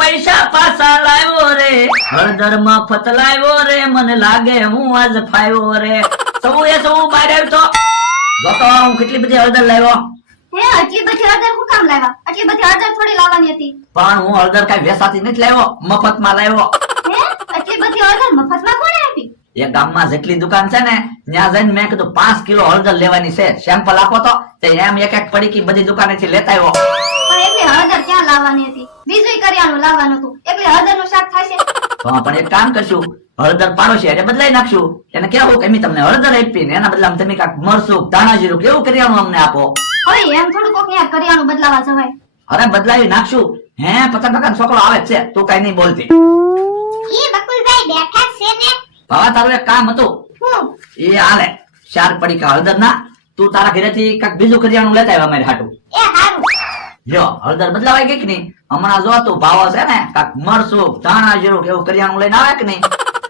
પૈસા પાછા લાવ્યો રે. હળદરમાં ફતલાવ્યો રે. મને લાગે હું આજ ફાવ્યો રે. સૌ એ સૌ બહાર આવ્યો તો જોતો હું કેટલી બધી હળદર લાવ્યો? હે આટલી બધી હળદર હું કામ લાવ્યા? આટલી બધી હળદર થોડી લાવવાની હતી. પણ હું હળદર કઈ વેસાતી નથી લાવ્યો? મફતમાં લાવ્યો? હે આટલી બધી હળદર મફતમાં કોણે આપી? એ ગામમાં જેટલી દુકાન છે ને ત્યાં જઈને મેં કીધું પાંચ કિલો હળદર લેવાની છે. સેમ્પલ આપો તો. એમ એક એક પડીકી બધી દુકાનેથી લેતા આવ્યો. એટલી હળદર ક્યાં લાવવાની હતી? બીજું કરિયાણું લાવવાનું હતું. એટલે હળદરનું શાક થશે? તો પણ એક કામ કરશું. હળદર પાડોશી એટલે બદલાઈ નાખશું. એને કેવું કે તમને હળદર આપી ને એના બદલામાં તમે કાંક મરસું જીરું કેવું કરિયાણું અમને આપો. હવે એમ થોડું કોક યાર કરિયાણું બદલાવા જવાય. અરે બદલાવી નાખશું. હે પતંગ કાકા છોકરો આવે છે. તું કઈ નહીં બોલતી. ઈ બકુલભાઈ બેઠા છે ને. ભાવા તારું એક કામ હતું. હું? એ હાલે ચાર પડીકા હળદર ના તું તારા ઘરેથી કાંક બીજું કરિયાણું લેતા આવ્યા મારી હાટું. એ હારું. જો હળદર બદલાવાય ગઈ કે નહીં? હમણાં જો તું ભાવ છે ને કાક મરસું ધાણા જીરું કેવું કરિયાણું લઈને આવે કે નહીં?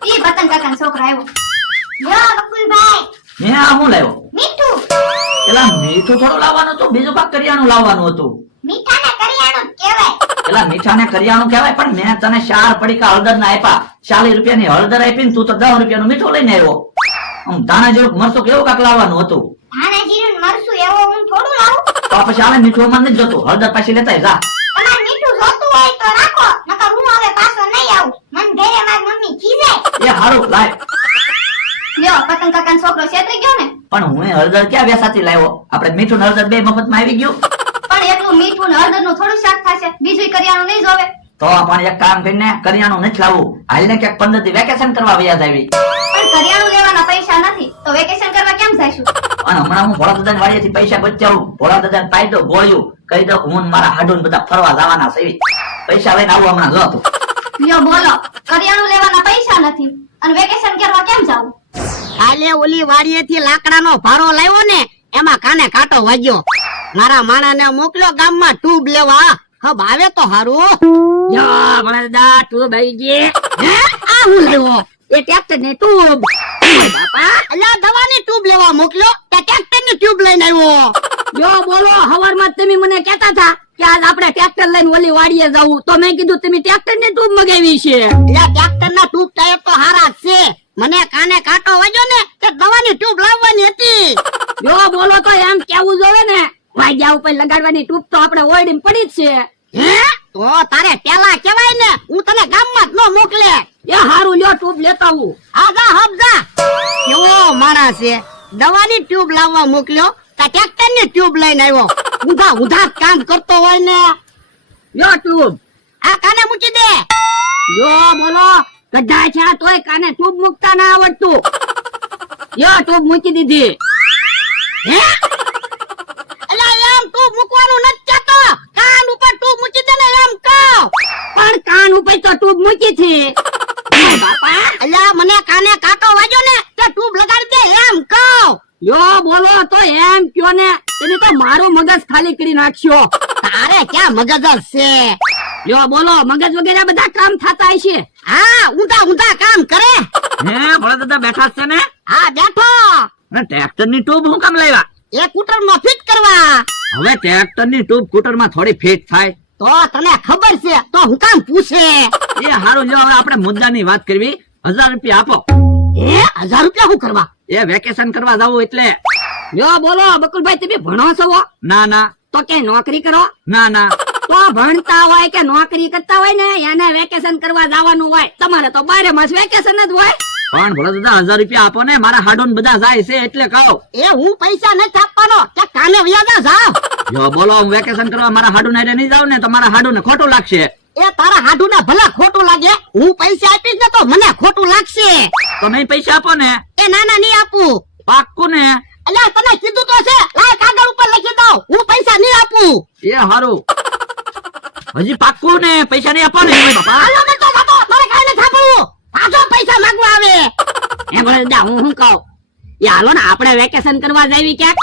ઈ પતંગ કાકાનો છોકરા આવ્યો. યો બકુલભાઈ હે આ હું લાવ્યો? મીઠું. પેલા મીઠું થોડું લાવવાનું હતું બીજું કાંઈક કરિયાણું લાવવાનું હતું. મીઠાને કરિયાણું કહેવાય. પેલા મીઠાને કરિયાણું કહેવાય પણ મેં તને ચાર પડીકા હળદર ના આપ્યા. ચાલીસ રૂપિયાની હળદર આપી ને તું તો દસ રૂપિયાનું મીઠું લઈને આવ્યો. આમ ધાણા જેવું મરચું કેવું કાક લાવવાનું હતું. ધાણા જીરું મરસું એવો હું થોડું લાવું? તો પછી આવે મીઠું માં નથી જતું. હળદર પાછી લેતા જા. તમારે મીઠું જોતું હોય તો રાખો. નકર હું હવે પાછો નહીં આવું. મન ઘરે મારી મમ્મી ખીજાય એ હારું લાય. લ્યો પતંગ કાકાનો છોકરો છેતરી ગયો ને? પણ હું હળદર ક્યાં વેસાતી લાવ્યો? આપણે મીઠું ને હળદર બે મફતમાં આવી ગયું? પણ એટલું મીઠું ને હળદરનું થોડું શાક થશે. બીજું કરિયાણું નહીં જોવે. તો પણ એક કામ કરીને કરિયાણું નથી લાવવું. હાલ ને ક્યાંક પંદરથી વેકેશન કરવા વ્યાજ આવી પણ કરિયાણું લેવાના પૈસા નથી. તો વેકેશન કરવા કેમ જઈશું અને હમણાં હું ભોળા દાદા વાડીએથી પૈસા બચાવું. ભોળા દાદા પાઈ દો ગોળ્યું. કહી દો હું મારા હાડું બધા ફરવા જવાના છે. પૈસા લઈને આવું હમણાં જો તું. લ્યો બોલો. કરિયાણું લેવાના પૈસા નથી. અને વેકેશન કરવા કેમ જાવું? કાલે ઓલી વાડીએથી લાકડાનો ભારો લાવ્યો ને એમાં કાને કાંટો વાગ્યો. મારા માણાને મોકલ્યો ગામમાં ટ્યુબ લેવા. હબ આવે તો હારું. યા ભણા દાદા તું ભાઈ જે હે? આ હું લાવ્યો એ ટ્રેક્ટર ને તું બાપા? અલ્યા દવાની ટ્યુબ લેવા મોકલ્યો તે ટ્રેક્ટરની ટ્યુબ લઈને આવ્યો. જો બોલો હવારમાં તમે મને કહેતા હતા કે આજ આપણે ટ્રેક્ટર લઈને ઓલી વાડીએ જવું. તો મેં કીધું તમે ટ્રેક્ટરની ટ્યુબ મગાવી છે. અલ્યા ટ્રેક્ટર ના ટ્યુબ ટાયર તો હારા જ છે. મને કાને કાંટો વાગ્યો ને તે દવાની ટ્યુબ લાવવાની હતી. જો બોલો તો એમ કેવું જોવે ને વાગ્યા ઉપર લગાડવાની ટ્યુબ તો આપણે ઓરડીને પડી જ છે. તો તારે પેલા કેવાય ને, હું તને ગામમાં જ ન મોકલે. એ હારું લ્યો ટ્યુબ લેતા હું આગા જા. કેવો માણસ છે. દવાની ટ્યુબ લાવવા મોકલ્યો તા ટ્રેક્ટરની ટ્યુબ લઈને આવ્યો? ઊંધા ઊંધા કામ કરતો હોય ને. લ્યો ટ્યુબ આ કાને મૂકી દે? યો બોલો. ગઢા છે, તોય કાને ટ્યુબ મૂકતા ના આવડતું. યો ટ્યુબ મૂકી દીધી. હે? અલા એમ ટ્યુબ મૂકવાનું નથી કહેતો કાન ઉપર તું મૂકી દે ને એમ કહો પણ કાન ઉપર તો ટ્યુબ મૂકી છે એ બાપા અલા મને કાને કાંટો વાગ્યો ને તે ટ્યુબ લગાડી દે એમ કહો યો બોલો તો એમ કયો ને તમે તો મારું મગજ ખાલી કરી નાખ્યો. તારે ક્યાં મગજ છે યો બોલો મગજ વગેરે બધા કામ થતા હશે? હા ઊંધા ઊંધા કામ કરે. હે ભોળા દાદા બેઠા છે ને? હા બેઠો. ને ટ્રેક્ટરની ટ્યુબ હું કામ લાવ્યા? એ કુટરમાં ફિટ કરવા. હવે ટ્રેક્ટરની ટ્યુબ કુટરમાં થોડી ફિટ થાય. તો તને ખબર છે તો હું કામ પૂછે. એ હારું જો હવે આપણે મુદ્દાની વાત કરવી. હજાર રૂપિયા આપો. એ હજાર રૂપિયા શું કરવા? એ વેકેશન કરવા જવું એટલે. યો બોલો બકુલભાઈ તમે ભણો છો ના ના. તો કે નોકરી કરો? ના ના. તો ભણતા હોય કે નોકરી કરતા હોય ને એને વેકેશન કરવા જવાનું હોય. તમારે તો બારે માસ વેકેશન જ હોય. પણ ભલે દાદા હજાર રૂપિયા આપો ને મારા હાડો બધા જાય છે એટલે કહો. એ હું પૈસા નથી આપવાનો કે કાલે વ્યાજા જાવ. જો બોલો હું વેકેશન કરવા મારા હાડુ ને નહીં જાવ ને મારા હાડુ ને ખોટું લાગશે. એ તારા હાડુ ને ભલે ખોટું લાગે હું પૈસા આપીશ ને તો મને ખોટું લાગશે. તમે પૈસા આપો ને. એ ના ના નહીં આપું. પાક્કું ને. અલ્યા તને કીધું તો છે. લાય કાગળ ઉપર લખી દઉં. હું પૈસા નહીં આપું. એ હારું. હજી પાક્કું ને પૈસા નહીં આપવાને ને બાપા. હાલો મેં તો જતો. મારે કાંઈ નથી સાંભળવું. પાછો પૈસા માંગવા આવે. એ ભલે હું શું કહું? એ હાલો ને આપણે વેકેશન કરવા જઈએ ક્યાંક.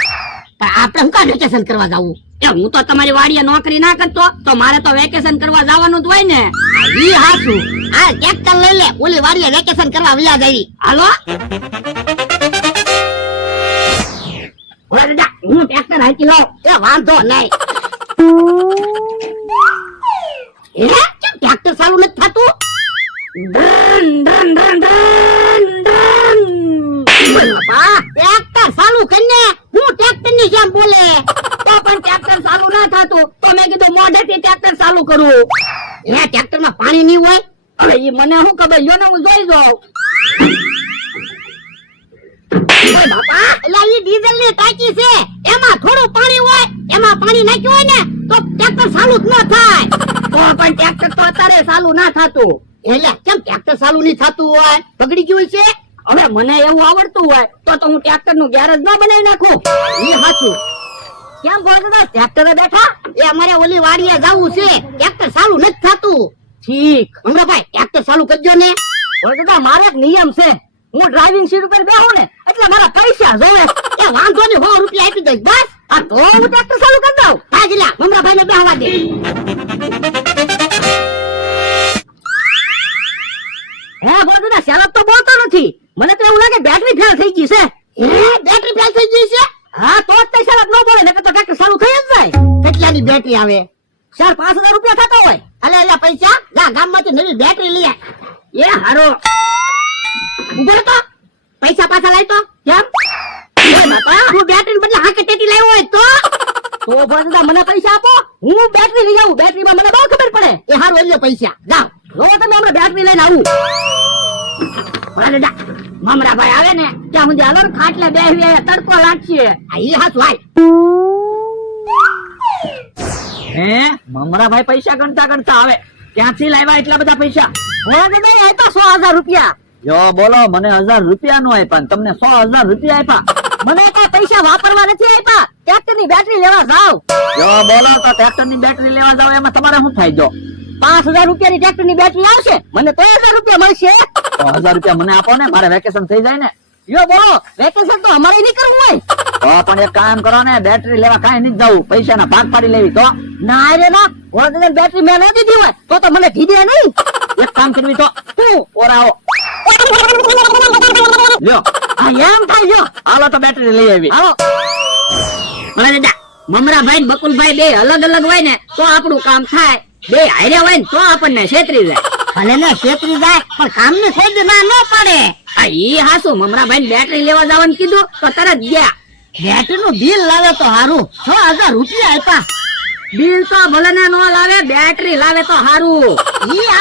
પણ આપણે હું કાં વેકેશન કરવા જાવું? એ હું તો તમારી વાડીએ નોકરી ના કરતો તો મારે તો વેકેશન કરવા જવાનું જ હોય ને. ઈ હાસું આ ટ્રેક્ટર લઈ લે. ઓલી વાડીએ વેકેશન કરવા વ્યા જઈ હાલો? ઓલા દાદા વાંધો નહીં હે કેમ ટ્રેક્ટર ચાલુ નથી થતું હું ટ્રેક્ટરની જેમ બોલે તો પણ ટ્રેક્ટર ચાલુ ના થતું તો મેં કીધું મોઢેથી ટ્રેક્ટર ચાલુ કરું એ ટ્રેક્ટરમાં પાણી નહીં હોય હવે મને શું ખબર જો ને હું જોઈ જાઉં ઈ તો હું ટ્રેક્ટરનું ગેરેજ ના બનાવી નાખું. એ હાચું. કેમ બોલતો ટ્રેક્ટરે બેઠા? એ અમારે ઓલી વાડીએ જવું છે. ટ્રેક્ટર ચાલુ નથી થતું. ઠીક. ભાઈ ટ્રેક્ટર ચાલુ કરજો ને. બોલતો મારે નિયમ છે. હું ડ્રાઇવિંગ સીટ ઉપર બેહું ને એટલે મારા પૈસા જોવે. એ વાંધો નહીં સો રૂપિયા આપી દઈશ બસ. આ તો હું ટ્રેક્ટર ચાલુ કરી દઉં. હા જીલા મમરાભાઈ ને બેહવા દે. હે બોલતો હતા શરત તો બોલતો નથી. મને તો એવું લાગે બેટરી ફેલ થઈ ગઈ છે. હે બેટરી ફેલ થઈ ગઈ છે? હા તો જ તે શરત ન બોલે નકર તો ટ્રેક્ટર ચાલુ થઈ જ જાય. કેટલાની બેટરી આવે? ચાર પાંચ હજાર રૂપિયા થતા હોય. અલે અલે પૈસા જા ગામમાંથી નવી બેટરી લઈ એ હારો. ઊભો તો. પૈસા પાછા લાય કેમ હું ખાટલે બેસી તડકો લાગશે. ઈ હે? પૈસા ગણતા ગણતા આવે. ક્યાંથી લાવ્યા એટલા બધા પૈસા. એ આપ્યા સો હજાર રૂપિયા. જો બોલો મને હજાર રૂપિયા નો આપ્યા તમને સો હજાર રૂપિયા આપ્યા. મને કઈ પૈસા વાપરવા નથી આપ્યા. ટ્રેક્ટરની બેટરી લેવા જાવ જો બોલો તો ટ્રેક્ટરની બેટરી લેવા જાવ એમાં તમારે શું જો? પાંચ હજાર રૂપિયાની ટ્રેક્ટરની બેટરી આવશે. મને તો હજાર રૂપિયા મળશે. તો હજાર રૂપિયા મને આપો ને મારે વેકેશન થઈ જાય ને. યો બોલો વેકેશન તો અમારે નહીં કરવું હોય. તો પણ એક કામ કરો ને બેટરી લેવા કાંઈ નહીં જવું. પૈસા ના ભાગ પાડી લેવી તો. ના રે ના બોલા બેટરી મેં ના દીધી હોય તો તો મને કીધે નહીં. એક કામ કરવી તો શું ઓરાવો આ બેટરી આ ઈ હાસુ. મમરાભાઈ બેટરી લેવા જવાનું કીધું, તો તરત ગયા. બેટરી નું બિલ લાવે તો હારું. છ હજાર રૂપિયા આપ્યા. બિલ તો ભલે ને નો લાવે બેટરી લાવે તો હારું.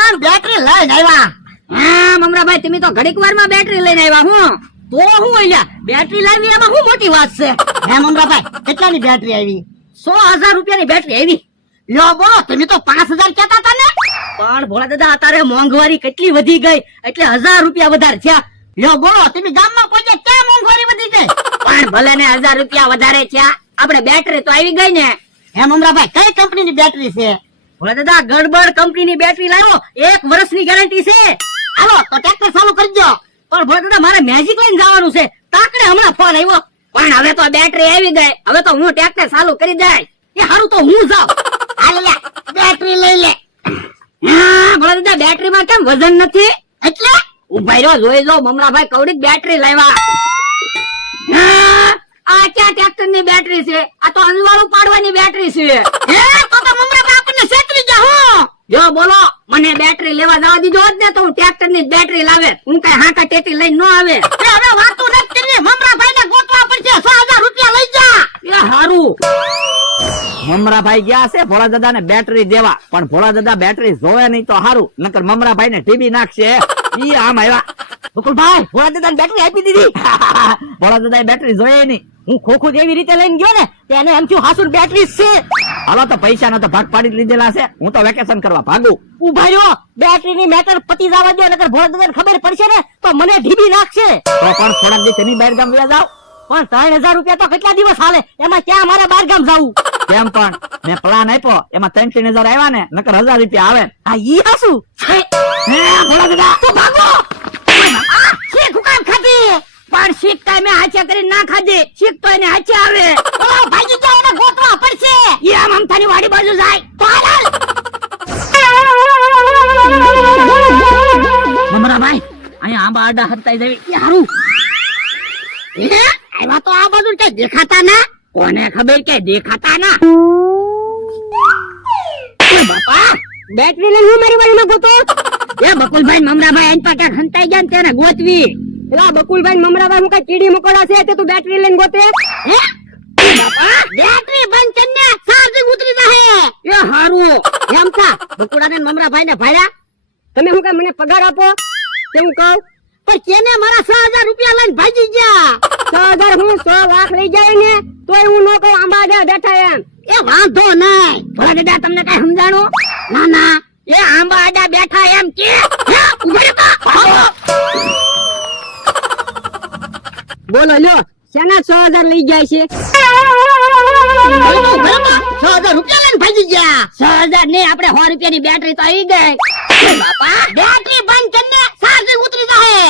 આમ બેટરી લઈ આવ્યા. હા, મમરાભાઈ, તમે તો ઘડીક વારમાં બેટરી લઈને આવ્યા હું. તો હું અહીંયા બેટરી લાવી એમાં શું મોટી વાત છે? હે, મમરાભાઈ, કેટલાની બેટરી આવી? સો હજાર રૂપિયાની બેટરી આવી. લ્યો બોલો તમે તો પાંચ હજાર કેતા હતા ને? પણ ભોળા દાદા, અત્યારે મોંઘવારી કેટલી વધી ગઈ, એટલે હજાર રૂપિયા વધારે થયા. લ્યો બોલો તમે ગામમાં દી ક્યાં મોંઘવારી વધી ગઈ? પણ ભલે ને હજાર રૂપિયા વધારે થયા, આપણે બેટરી તો આવી ગઈ ને. હે, મમરાભાઈ, કઈ કંપનીની બેટરી છે? ભોળા દાદા, ગડબડ કંપનીની બેટરી લાવો. એક વર્ષની ગેરંટી છે. હાલો તો ટ્રેક્ટર ચાલુ દો પણ ભોળા મારે મેજિક લઈને જવાનું છે. તાકડે હમણાં ફોન આવ્યો. પણ હવે તો બેટરી આવી ગઈ. હવે તો હું ટ્રેક્ટર ચાલુ કરી દઈ એ હારું તો હું જાઉં. હાલ બેટરી લઈ લે. હા, ભોળા બેટરી માં કેમ વજન નથી? એટલે? ઉભાઈ રહ્યો જોઈ લો મમરાભાઈ કવડી બેટરી લેવા આ ક્યાં ટ્રેક્ટરની બેટરી છે? આ તો અનવાળું પાડવાની બેટરી છે. હે તો તો મમરાભાઈ આપણને છેતરી જા હો જો બોલો મને બેટરી લેવા જવા દીધો જ ને તો હું ટ્રેક્ટરની બેટરી લાવે. હું કઈ હાંકા ટેટી લઈને ન આવે. હવે વાતો નથી કરી મમરાભાઈ ને ગોતવા પડશે. સો હજાર રૂપિયા લઈ જા. એ હારું. મમરાભાઈ ગયા છે ભોળા દાદા ને બેટરી દેવા. પણ ભોળા દાદા બેટરી જોવે નહીં તો સારું નકર મમરાભાઈ ને ટીવી નાખશે. ઈ આમ આવ્યા. બકુલભાઈ ભોળા દાદા બેટરી આપી દીધી. ભોળા દાદા બેટરી જોઈએ નહીં. હું ખોખું જેવી રીતે લઈને ગયો ને તેને એમ થયું હાસુ બેટરી છે. હાલો તો પૈસા તો ભાગ પાડી લીધેલા છે. હું તો વેકેશન કરવા ભાગું. ઊભા રહ્યો. બેટરી ની મેટર પતી જવા દો નકર ભોળા દાદા ખબર પડશે ને તો મને ઢીબી નાખશે. તો પણ થોડા દિવસ એની બહાર ગામ જાવ પણ ત્રણ હજાર રૂપિયા તો કેટલા દિવસ હાલે? એમાં ક્યાં મારે બહાર ગામ જવું? કેમ પણ? મેં પ્લાન આપ્યો. એમાં ત્રણ ત્રણ હજાર આવ્યા ને નકર હજાર રૂપિયા આવે. આ ઈ હાસુ. તો ભાગો. શીખ ખાધી પણ શીખ ટાઈમે હાચે કરી ના ખાધી. શીખ તો એને હાચે આવે. આડા દેવી હારું આવ્યા તો આ બાજુ કઈ દેખાતા ના? કોને ખબર કે દેખાતા ના? બાપા બેટરી લઈને હું મારી વાડીમાં ગોતો? એ બકુલભાઈ મમરાભાઈ એન પાટા ખંતાઈ ગયા તેને ગોતવી. એલા બકુલભાઈ મમરાભાઈ હું કઈ કીડી મકોડા છે તે તું બેટરી લઈને ગોતે? બાપા બેટરી બંધ ચન્ને ચાર્જિંગ ઉતરી જાહે. એ હારું. એમ કા બકુડા ને મમરાભાઈ ને ભાડ્યા. તમે હું કઈ મને પગાર આપો? તે હું કહું? પણ કેને મારા છ હજાર રૂપિયા લઈને ભાગી ગયા? છ હજાર હું છ લાખ લઈ જાય ને તોય હું ન કહું આંબા દે બેઠા એમ. એ વાંધો નહીં. ભલા દાદા તમને કઈ સમજાણું? ના ના. એ આંબા આડા બેઠા એમ કે. બોલો લ્યો શેના છ હજાર લઈ જાય છે. છ હજાર રૂપિયા લઈને ભાગી ગયા. છ હજાર નહીં આપણે સો રૂપિયા ની બેટરી તો આવી ગઈ. બાપા બેટરી બંધ કરીને ચાર્જિંગ ઉતરી જાહે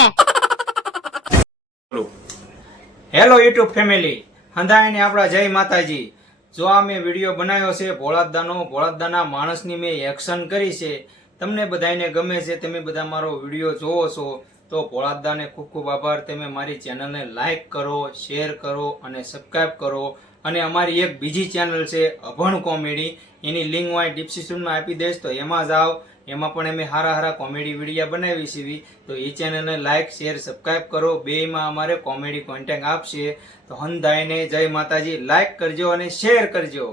હેલો યુટ્યુબ ફેમિલી હંધાઈને આપણા જય માતાજી. જો આ મેં વીડિયો બનાવ્યો છે ભોળાદાનો ભોળાદાના માણસની મેં એક્શન કરી છે. તમને બધાને ગમે છે, તમે બધા મારો વીડિયો જોવો છો, તો ભોળાદાને ખૂબ ખૂબ આભાર. તમે મારી ચેનલને લાઈક કરો શેર કરો અને સબસ્ક્રાઈબ કરો. અને અમારી એક બીજી ચેનલ છે, અભણ કોમેડી. એની લિંક હું ડિસ્ક્રિપ્શનમાં આપી દઈશ, તો એમાં જાઓ એમાં પણ અમે હારા હારા કોમેડી વિડીયા બનાવી છીએ તો એ ચેનલને લાઇક શેર સબસ્ક્રાઈબ કરો. બેમાં અમારે કોમેડી કોન્ટેન્ટ આપશે. તો હંધાઈને જય માતાજી. લાઇક કરજો અને શેર કરજો.